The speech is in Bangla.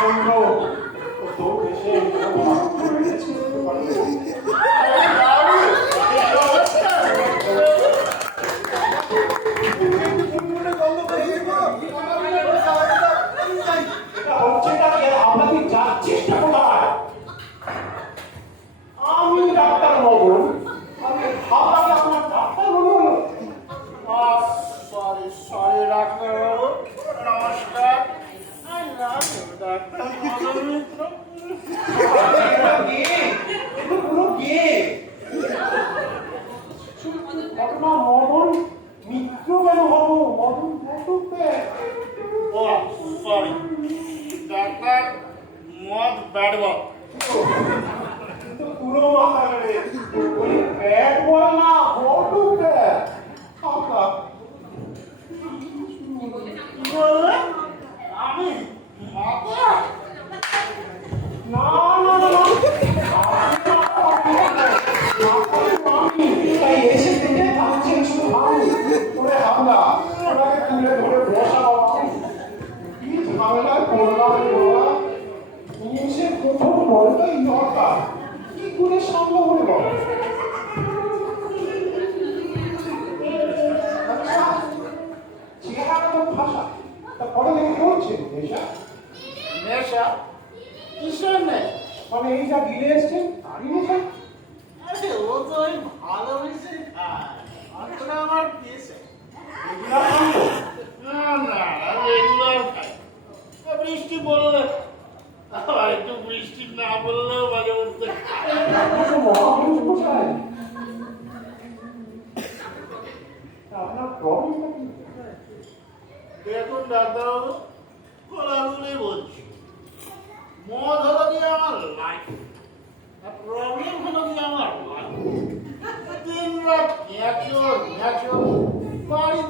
Chondro, o todo que se করে সামলা বলে বল। আচ্ছা, চেহারা তো ভাষা, তা পরে দেখে করছে নেশা? নেশা? কিসের নেশা? মানে এই যা গিলে এসছেন তারই নেশা? আরে ও তো ওই ভালোবেসে খায়, আসলে আমার পেশা। এগুলা খাবো? না না, আমি রেগুলার খাই। বৃষ্টি বললে একটু বৃষ্টি না বললেও মাঝে মধ্যে খাই। আপনি তো মহাপুরুষ কোথায়? আপনার প্রবলেমটা কি? দেখুন ডাক্তারবাবু, খোলাখুলি বলছি, মদ হলো কি আমার লাইফ, প্রবলেম হলো কি আমার লাইফ। দিন রাত ন্যাচুর ন্যাচুর, বাড়ি